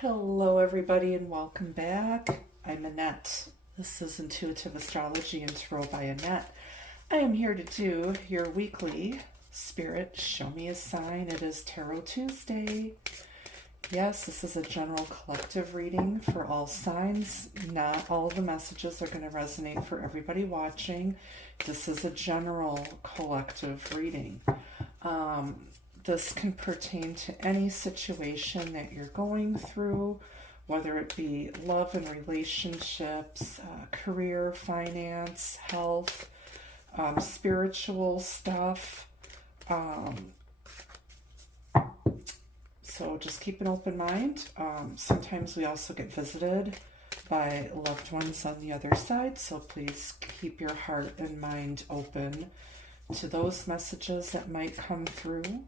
Hello everybody and welcome back. I'm Annette. This is Intuitive Astrology and Tarot by Annette. I am here to do your weekly Spirit Show Me a Sign. It is Tarot Tuesday. Yes, this is a general collective reading for all signs. Not all of the messages are going to resonate for everybody watching. This is a general collective reading. This can pertain to any situation that you're going through, whether it be love and relationships, career, finance, health, spiritual stuff. So just keep an open mind. Sometimes we also get visited by loved ones on the other side, so please keep your heart and mind open to those messages that might come through.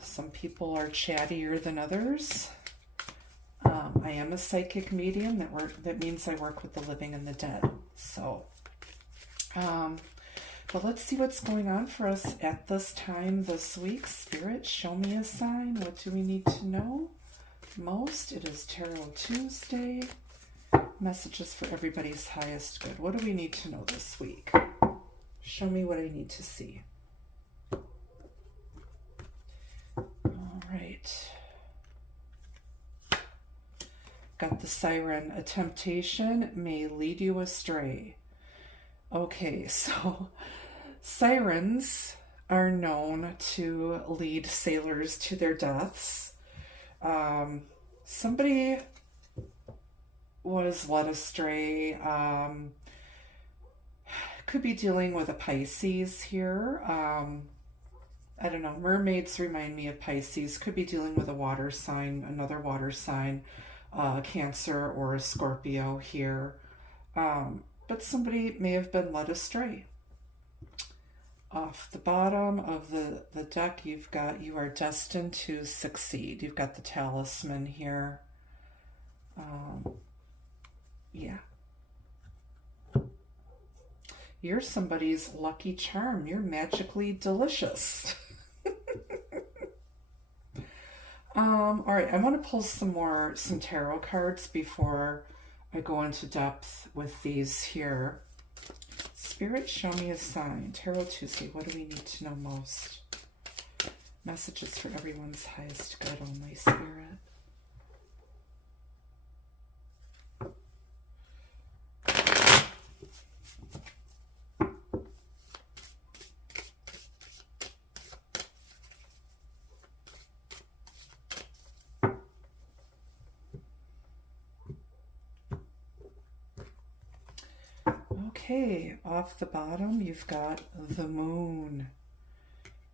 Some people are chattier than others. I am a psychic medium. That means I work with the living and the dead. So, but let's see what's going on for us at this time this week. Spirit, show me a sign. What do we need to know most? It is Tarot Tuesday. Messages for everybody's highest good. What do we need to know this week? Show me what I need to see. Right. Got the siren. A temptation may lead you astray. Okay, so sirens are known to lead sailors to their deaths. Somebody was led astray. Could be dealing with a Pisces here. I don't know, mermaids remind me of Pisces. Could be dealing with a water sign, another water sign, Cancer or a Scorpio here. But somebody may have been led astray. Off the bottom of the deck, you've got, you are destined to succeed. You've got the talisman here. Yeah. You're somebody's lucky charm. You're magically delicious. All right, I want to pull some tarot cards before I go into depth with these here. Spirit, show me a sign. Tarot Tuesday, what do we need to know most? Messages for everyone's highest good, oh my Spirit. Okay, off the bottom, you've got the moon,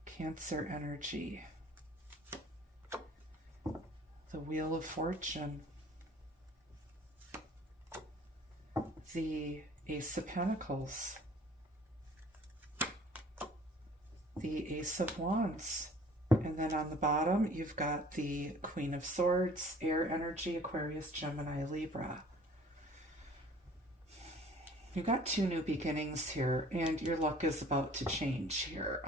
Cancer energy, the Wheel of Fortune, the Ace of Pentacles, the Ace of Wands, and then on the bottom, you've got the Queen of Swords, air energy, Aquarius, Gemini, Libra. You've got two new beginnings here, and your luck is about to change here.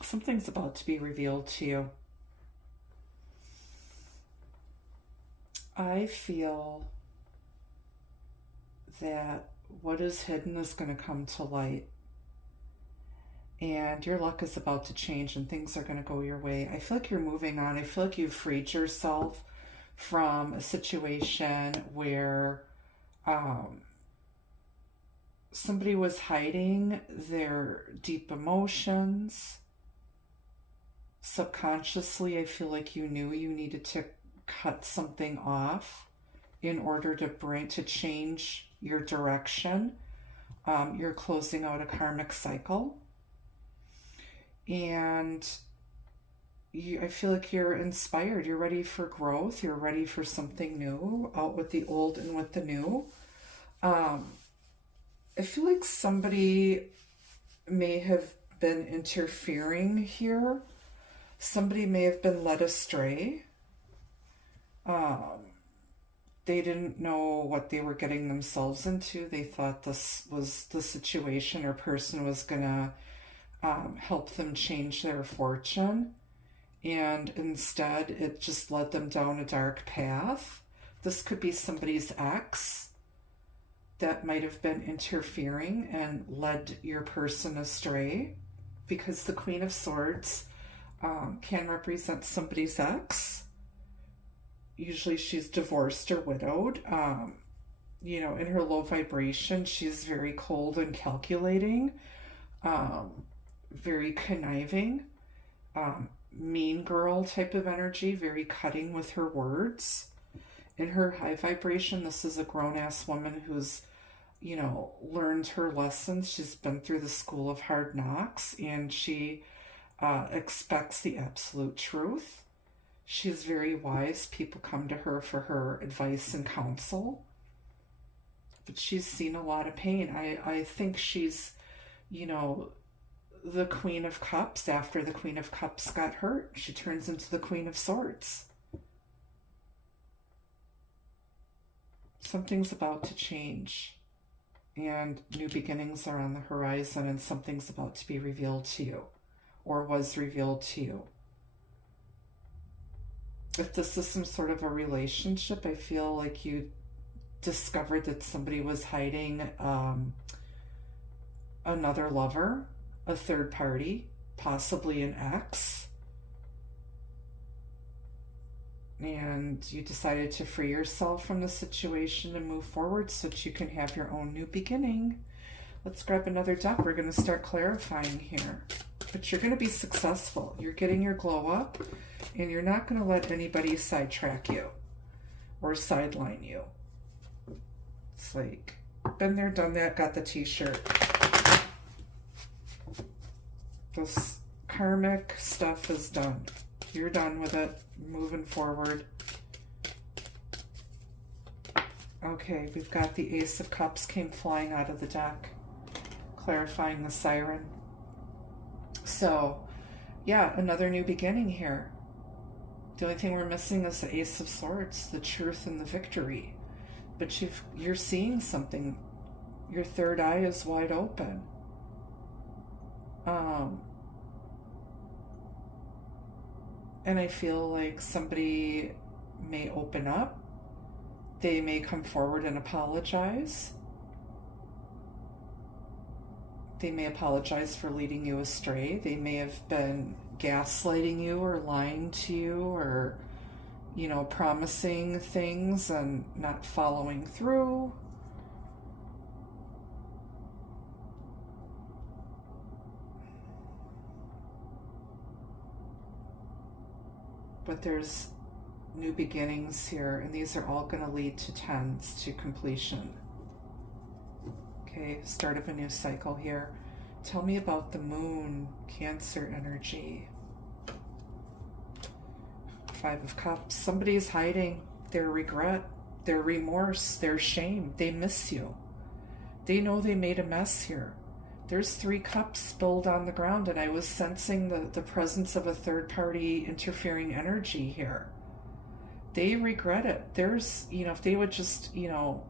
Something's about to be revealed to you. I feel that what is hidden is going to come to light. And your luck is about to change and things are going to go your way. I feel like you're moving on. I feel like you've freed yourself from a situation where somebody was hiding their deep emotions. Subconsciously, I feel like you knew you needed to cut something off in order to change your direction. You're closing out a karmic cycle. And I feel like you're inspired. You're ready for growth. You're ready for something new, out with the old and with the new. I feel like somebody may have been interfering here. Somebody may have been led astray. They didn't know what they were getting themselves into. They thought this was the situation or person was going to help them change their fortune. And instead, it just led them down a dark path. This could be somebody's ex that might have been interfering and led your person astray, because the Queen of Swords can represent somebody's ex. Usually she's divorced or widowed. You know, in her low vibration, she's very cold and calculating, very conniving, mean girl type of energy, very cutting with her words. In her high vibration, this is a grown-ass woman who's, you know, learned her lessons. She's been through the school of hard knocks, and she expects the absolute truth. She's very wise. People come to her for her advice and counsel. But she's seen a lot of pain. I think she's, you know, the Queen of Cups. After the Queen of Cups got hurt, she turns into the Queen of Swords. Something's about to change, and new beginnings are on the horizon, and something's about to be revealed to you, or was revealed to you. If this is some sort of a relationship, I feel like you discovered that somebody was hiding another lover, a third party, possibly an ex, and you decided to free yourself from the situation and move forward so that you can have your own new beginning. Let's grab another deck. We're going to start clarifying here. But you're going to be successful. You're getting your glow up, and you're not going to let anybody sidetrack you or sideline you. It's like, been there, done that, got the t-shirt. This karmic stuff is done. You're done with it. Moving forward. Okay, we've got the Ace of Cups came flying out of the deck, clarifying the siren. So, yeah, another new beginning here. The only thing we're missing is the Ace of Swords, the truth and the victory. But you're seeing something. Your third eye is wide open. And I feel like somebody may open up. They may come forward and apologize. They may apologize for leading you astray. They may have been gaslighting you or lying to you, or, you know, promising things and not following through. But there's new beginnings here, and these are all going to lead to tens, to completion. Okay, start of a new cycle here. Tell me about the moon, Cancer energy. Five of Cups. Somebody's hiding their regret, their remorse, their shame. They miss you. They know they made a mess here. There's 3 cups spilled on the ground, and I was sensing the presence of a third party interfering energy here. They regret it. There's, you know, if they would just, you know,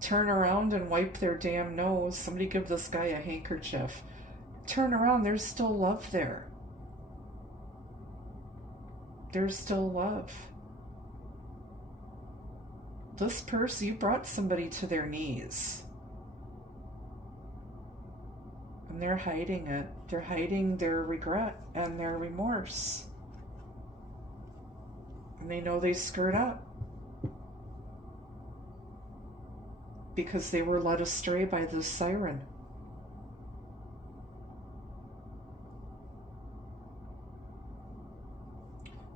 turn around and wipe their damn nose, somebody give this guy a handkerchief. Turn around, there's still love there. There's still love. This person, you brought somebody to their knees. And they're hiding it. They're hiding their regret and their remorse. And they know they screwed up. Because they were led astray by this siren.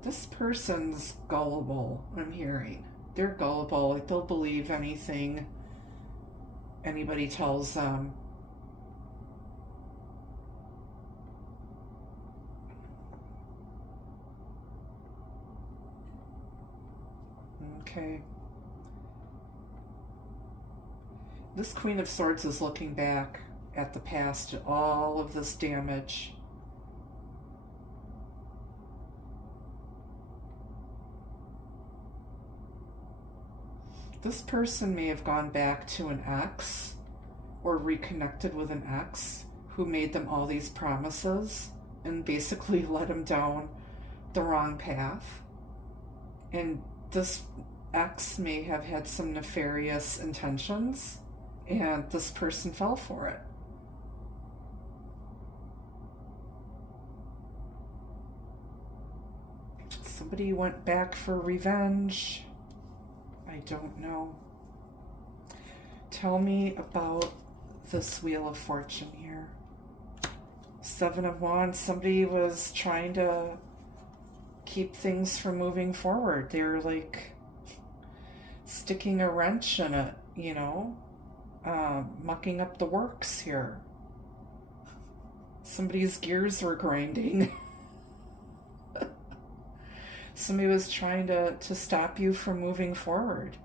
This person's gullible, I'm hearing. They're gullible. Like, they'll believe anything anybody tells them. Okay. This Queen of Swords is looking back at the past, at all of this damage. This person may have gone back to an ex or reconnected with an ex who made them all these promises and basically led them down the wrong path. And this ex may have had some nefarious intentions, and this person fell for it. Somebody went back for revenge. I don't know. Tell me about this Wheel of Fortune here. Seven of Wands. Somebody was trying to keep things from moving forward. They're like sticking a wrench in it, you know, mucking up the works here. Somebody's gears were grinding. Somebody was trying to stop you from moving forward.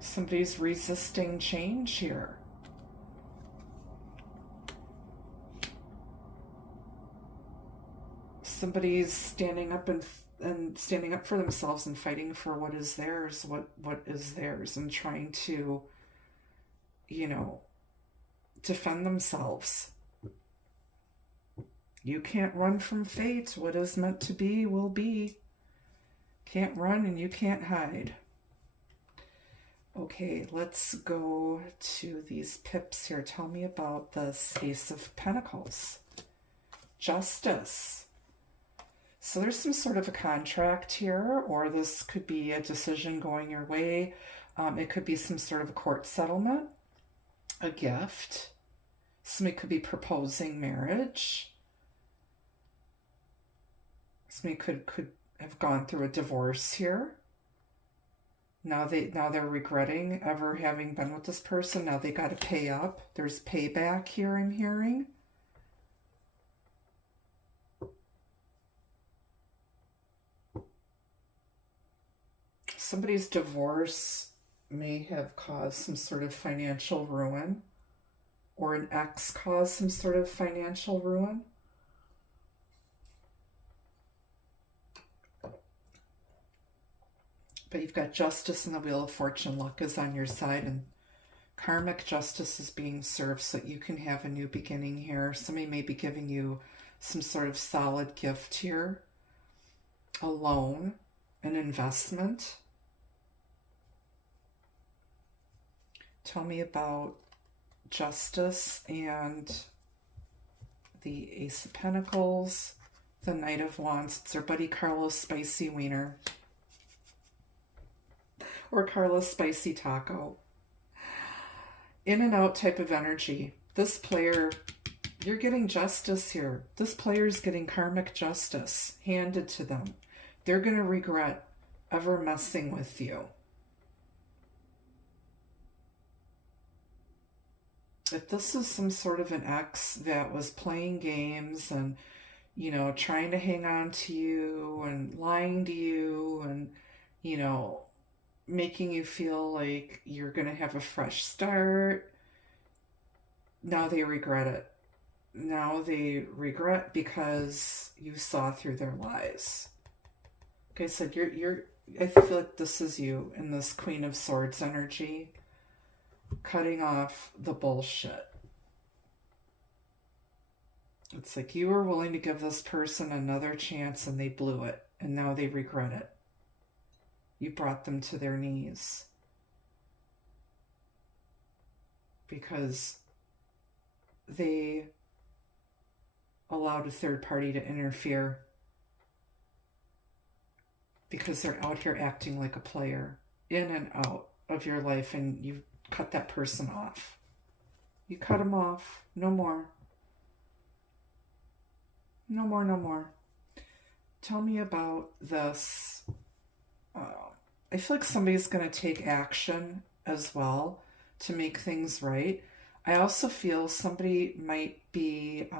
Somebody's resisting change here. Somebody's standing up and standing up for themselves and fighting for what is theirs, what is theirs, and trying to, you know, defend themselves. You can't run from fate. What is meant to be will be. Can't run and you can't hide. Okay, let's go to these pips here. Tell me about the Ace of Pentacles. Justice. So there's some sort of a contract here, or this could be a decision going your way. It could be some sort of a court settlement, a gift. Somebody could be proposing marriage. Somebody could have gone through a divorce here. Now they're regretting ever having been with this person. Now they got to pay up. There's payback here, I'm hearing. Somebody's divorce may have caused some sort of financial ruin, or an ex caused some sort of financial ruin. But you've got justice and the Wheel of Fortune. Luck is on your side, and karmic justice is being served so that you can have a new beginning here. Somebody may be giving you some sort of solid gift here, a loan, an investment. Tell me about justice and the Ace of Pentacles, the Knight of Wands. It's our buddy Carlos Spicy Wiener. Or Carlos Spicy Taco. In and out type of energy. This player, you're getting justice here. This player's getting karmic justice handed to them. They're going to regret ever messing with you. If this is some sort of an ex that was playing games and, you know, trying to hang on to you and lying to you and, you know, making you feel like you're going to have a fresh start, now they regret it. Now they regret because you saw through their lies. Like I said, I feel like this is you in this Queen of Swords energy, cutting off the bullshit. It's like you were willing to give this person another chance and they blew it, and now they regret it. You brought them to their knees because they allowed a third party to interfere, because they're out here acting like a player in and out of your life, and you cut that person off. You cut them off. No more. No more, no more. Tell me about this. I feel like somebody's going to take action as well to make things right. I also feel somebody might be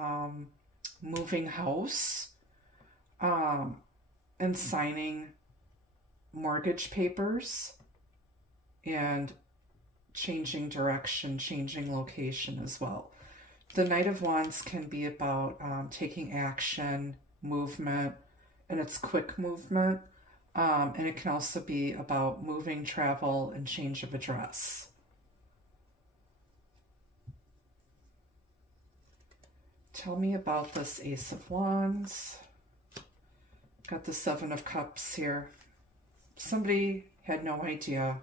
moving house and signing mortgage papers and changing direction, changing location as well. The Knight of Wands can be about taking action, movement, and it's quick movement. And it can also be about moving, travel, and change of address. Tell me about this Ace of Wands. Got the Seven of Cups here. Somebody had no idea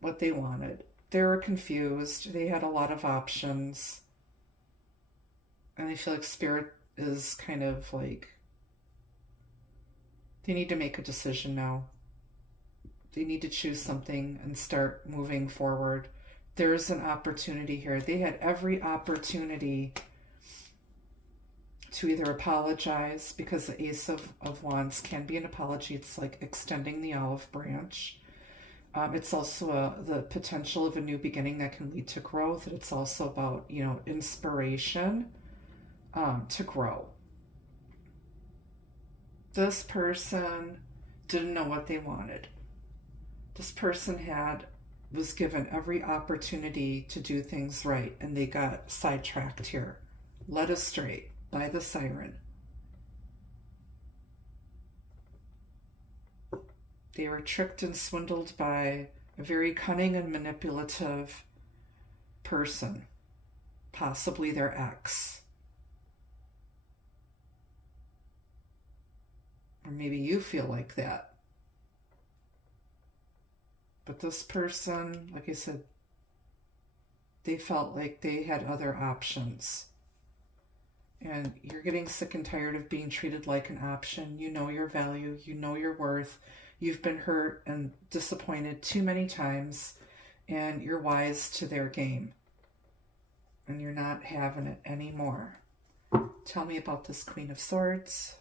what they wanted. They were confused. They had a lot of options. And I feel like Spirit is kind of like, they need to make a decision now. They need to choose something and start moving forward. There's an opportunity here. They had every opportunity to either apologize, because the Ace of Wands can be an apology. It's like extending the olive branch. It's also the potential of a new beginning that can lead to growth. And it's also about, you know, inspiration to grow. This person didn't know what they wanted. This person was given every opportunity to do things right, and they got sidetracked here, led astray by the siren. They were tricked and swindled by a very cunning and manipulative person, possibly their ex. Or maybe you feel like that. But this person, like I said, they felt like they had other options. And you're getting sick and tired of being treated like an option. You know your value. You know your worth. You've been hurt and disappointed too many times. And you're wise to their game. And you're not having it anymore. Tell me about this Queen of Swords.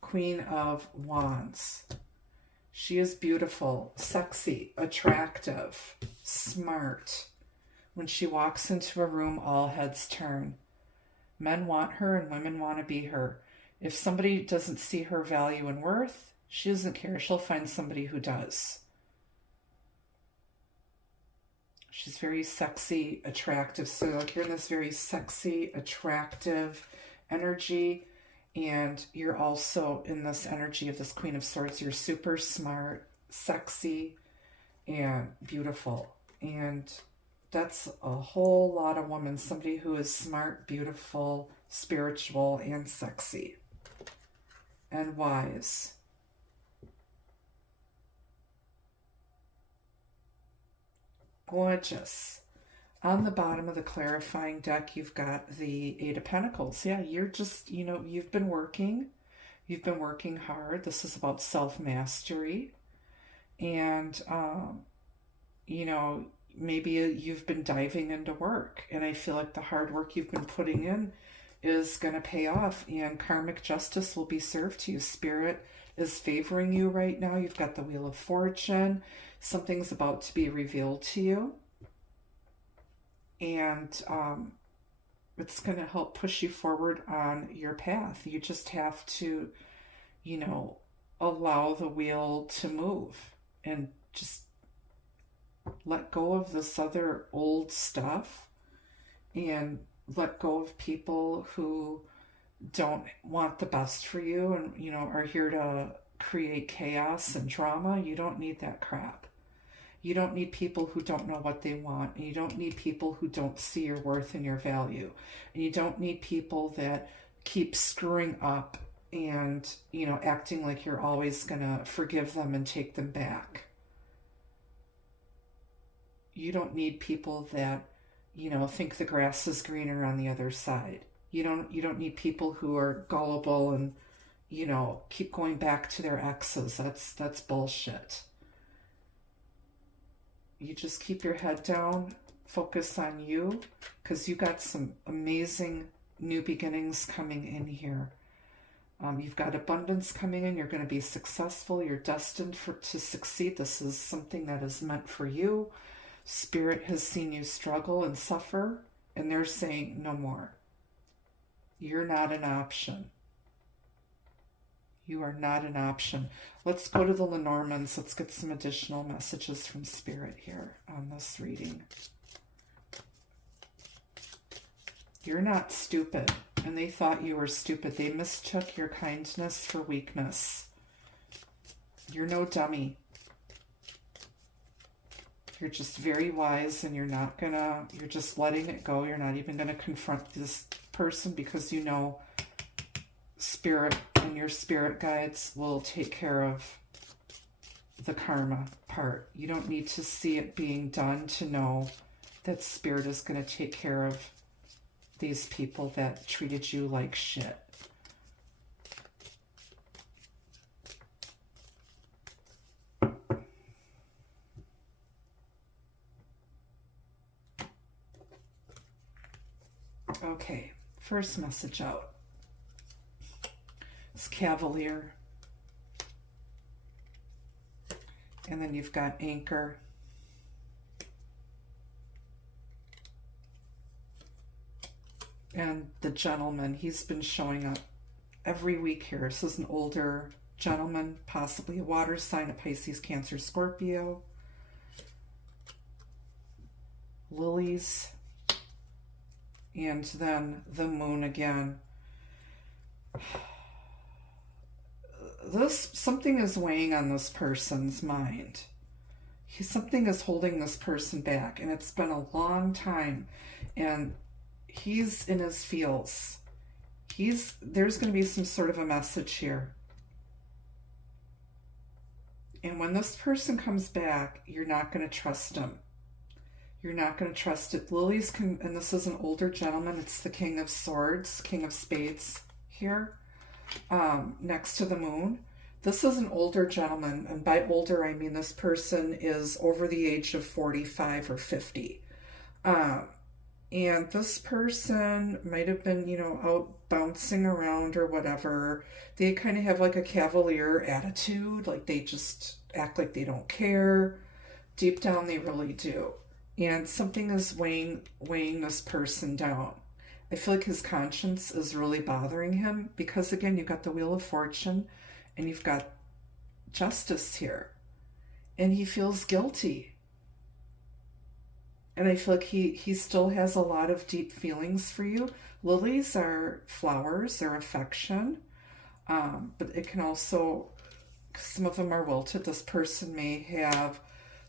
Queen of Wands. She is beautiful, sexy, attractive, smart. When she walks into a room, all heads turn. Men want her and women want to be her. If somebody doesn't see her value and worth, she doesn't care. She'll find somebody who does. She's very sexy, attractive. So like you're in this very sexy, attractive energy. And you're also in this energy of this Queen of Swords. You're super smart, sexy, and beautiful. And that's a whole lot of women. Somebody who is smart, beautiful, spiritual, and sexy. And wise. Gorgeous. On the bottom of the clarifying deck, you've got the Eight of Pentacles. Yeah, you're just, you know, you've been working hard. This is about self-mastery. And, you know, maybe you've been diving into work. And I feel like the hard work you've been putting in is going to pay off. And karmic justice will be served to you. Spirit is favoring you right now. You've got the Wheel of Fortune. Something's about to be revealed to you. And it's going to help push you forward on your path. You just have to, you know, allow the wheel to move and just let go of this other old stuff and let go of people who don't want the best for you and, you know, are here to create chaos and drama. You don't need that crap. You don't need people who don't know what they want. And you don't need people who don't see your worth and your value. And you don't need people that keep screwing up and, you know, acting like you're always going to forgive them and take them back. You don't need people that, you know, think the grass is greener on the other side. You don't need people who are gullible and, you know, keep going back to their exes. That's bullshit. You just keep your head down, focus on you, because you got some amazing new beginnings coming in here. You've got abundance coming in. You're going to be successful. You're destined to succeed. This is something that is meant for you. Spirit has seen you struggle and suffer, and they're saying no more. You're not an option. You are not an option. Let's go to the Lenormands. Let's get some additional messages from Spirit here on this reading. You're not stupid. And they thought you were stupid. They mistook your kindness for weakness. You're no dummy. You're just very wise, and you're just letting it go. You're not even gonna confront this person because you know Spirit and your spirit guides will take care of the karma part. You don't need to see it being done to know that Spirit is going to take care of these people that treated you like shit. Okay, first message out. It's Cavalier. And then you've got Anchor. And the Gentleman, he's been showing up every week here. This is an older gentleman, possibly a water sign, a Pisces, Cancer, Scorpio. Lilies. And then the Moon again. Something is weighing on this person's mind. Something is holding this person back, and it's been a long time, and he's in his feels. There's going to be some sort of a message here. And when this person comes back, you're not going to trust him. You're not going to trust it. Lilies can, and this is an older gentleman. It's the King of Swords, King of Spades here. Next to the Moon. This is an older gentleman, and by older I mean this person is over the age of 45 or 50. And this person might have been, out bouncing around or whatever. They kind of have like a cavalier attitude, like they just act like they don't care. Deep down they really do. And something is weighing this person down. I feel like his conscience is really bothering him because, again, you've got the Wheel of Fortune and you've got Justice here. And he feels guilty. And I feel like he still has a lot of deep feelings for you. Lilies are flowers, they're affection. But it can also, some of them are wilted. This person may have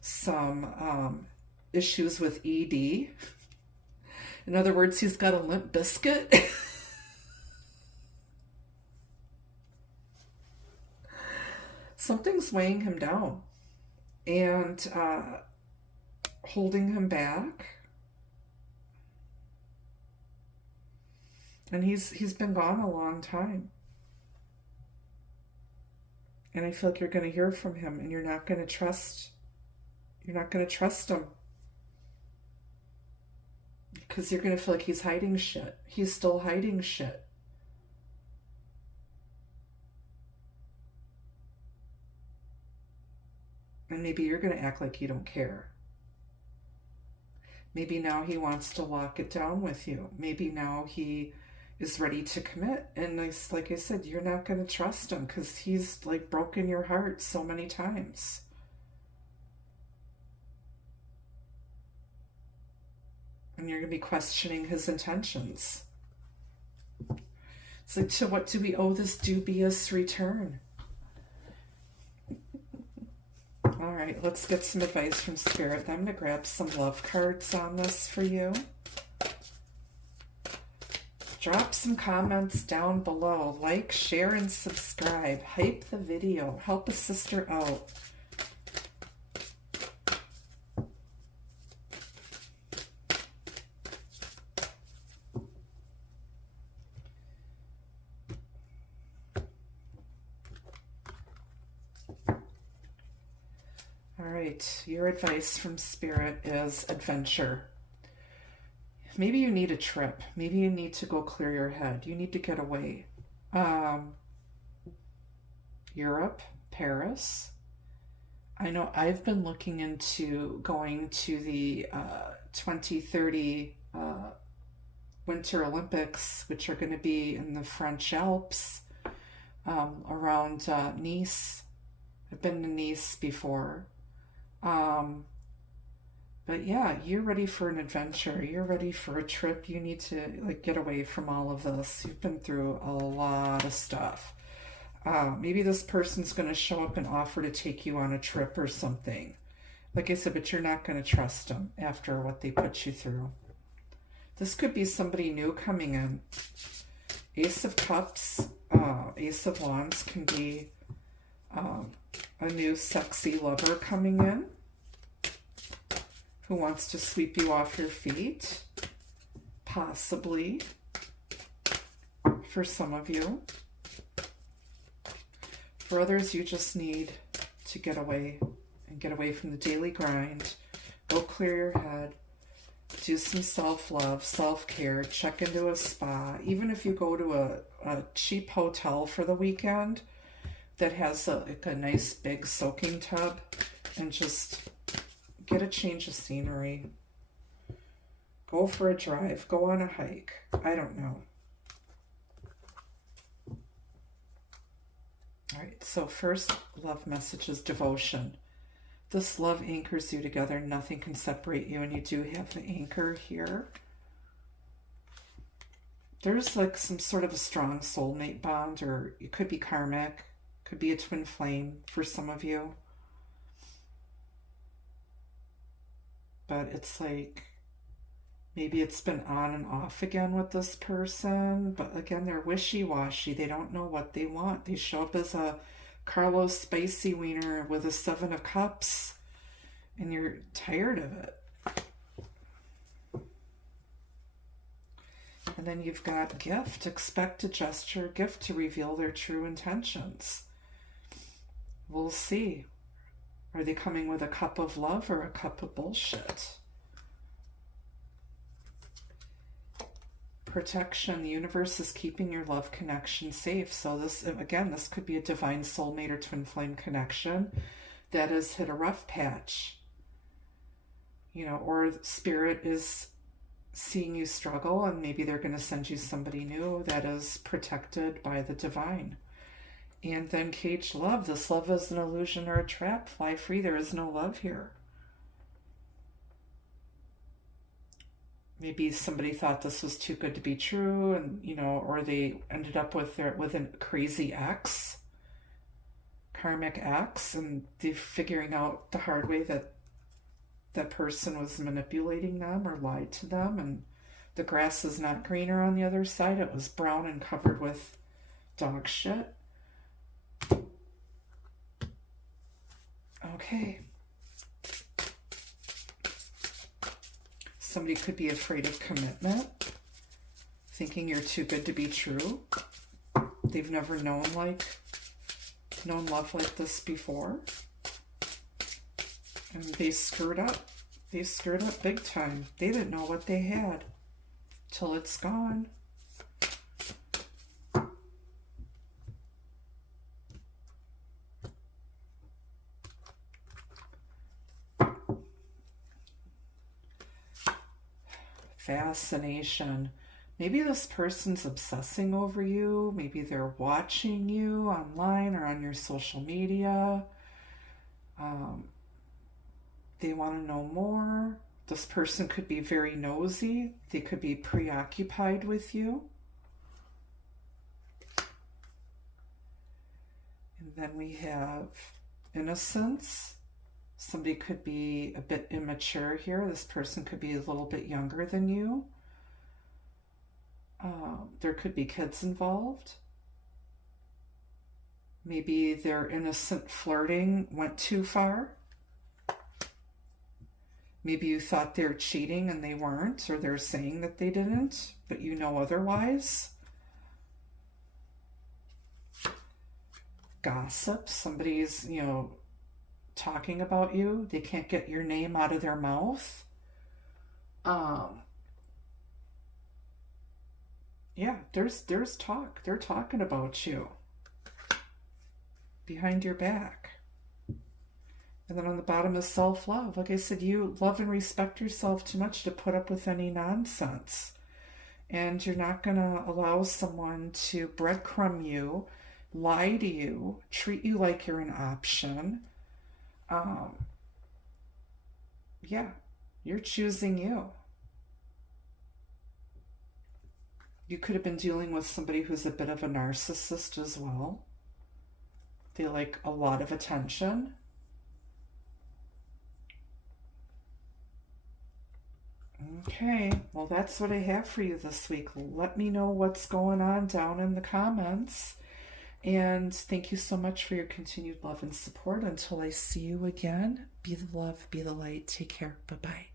some issues with ED. In other words, he's got a limp biscuit. Something's weighing him down and holding him back. And he's been gone a long time. And I feel like you're going to hear from him, and you're not going to trust him. Because you're going to feel like he's hiding shit. He's still hiding shit. And maybe you're going to act like you don't care. Maybe now he wants to lock it down with you. Maybe now he is ready to commit. And like I said, you're not going to trust him because he's like broken your heart so many times. And you're going to be questioning his intentions. It's like, to what do we owe this dubious return? All right, let's get some advice from Spirit. I'm going to grab some love cards on this for you. Drop some comments down below. Like, share, and subscribe. Hype the video. Help a sister out. All right, your advice from Spirit is adventure. Maybe you need a trip. Maybe you need to go clear your head. You need to get away. Europe, Paris. I know I've been looking into going to the 2030 Winter Olympics, which are going to be in the French Alps, around Nice. I've been to Nice before. But yeah, you're ready for an adventure. You're ready for a trip. You need to like get away from all of this. You've been through a lot of stuff. Maybe this person's going to show up and offer to take you on a trip or something. Like I said, but you're not going to trust them after what they put you through. This could be somebody new coming in. Ace of Cups, Ace of Wands can be a new sexy lover coming in who wants to sweep you off your feet, possibly, for some of you. For others, you just need to get away and get away from the daily grind. Go clear your head. Do some self-love, self-care. Check into a spa. Even if you go to a cheap hotel for the weekend that has like a nice big soaking tub, and just get a change of scenery. Go for a drive. Go on a hike. I don't know. All right, so first love message is devotion. This love anchors you together. Nothing can separate you, and you do have the anchor here. There's like some sort of a strong soulmate bond, or it could be karmic, could be a twin flame for some of you. But it's like, maybe it's been on and off again with this person, but again, they're wishy-washy. They don't know what they want. They show up as a Carlos Spicy Wiener with a 7 of Cups, and you're tired of it. And then you've got gift. Expect a gesture, gift to reveal their true intentions. We'll see. Are they coming with a cup of love or a cup of bullshit? Protection. The universe is keeping your love connection safe. So this, again, this could be a divine soulmate or twin flame connection that has hit a rough patch. You know, or spirit is seeing you struggle, and maybe they're going to send you somebody new that is protected by the divine. And then caged love. This love is an illusion or a trap. Fly free. There is no love here. Maybe somebody thought this was too good to be true, and you know, or they ended up with a crazy ex, karmic ex, and they're figuring out the hard way that that person was manipulating them or lied to them, and the grass is not greener on the other side. It was brown and covered with dog shit. Okay. Somebody could be afraid of commitment, thinking you're too good to be true. They've never known love like this before. And they screwed up. They screwed up big time. They didn't know what they had till it's gone. Fascination. Maybe this person's obsessing over you. Maybe they're watching you online or on your social media. They want to know more. This person could be very nosy. They could be preoccupied with you. And then we have innocence. Somebody could be a bit immature here. This person could be a little bit younger than you. There could be kids involved. Maybe their innocent flirting went too far. Maybe you thought they were cheating and they weren't, or they're saying that they didn't, but you know otherwise. Gossip. Somebody's, you know, talking about you. They can't get your name out of their mouth. Yeah, there's talk. They're talking about you behind your back. And then on the bottom is self-love. Like I said, you love and respect yourself too much to put up with any nonsense. And you're not going to allow someone to breadcrumb you, lie to you, treat you like you're an option. Yeah, You're choosing you. You could have been dealing with somebody who's a bit of a narcissist as well. They like a lot of attention. Okay, well, that's what I have for you this week. Let me know what's going on down in the comments. And thank you so much for your continued love and support. Until I see you again, be the love, be the light. Take care. Bye-bye.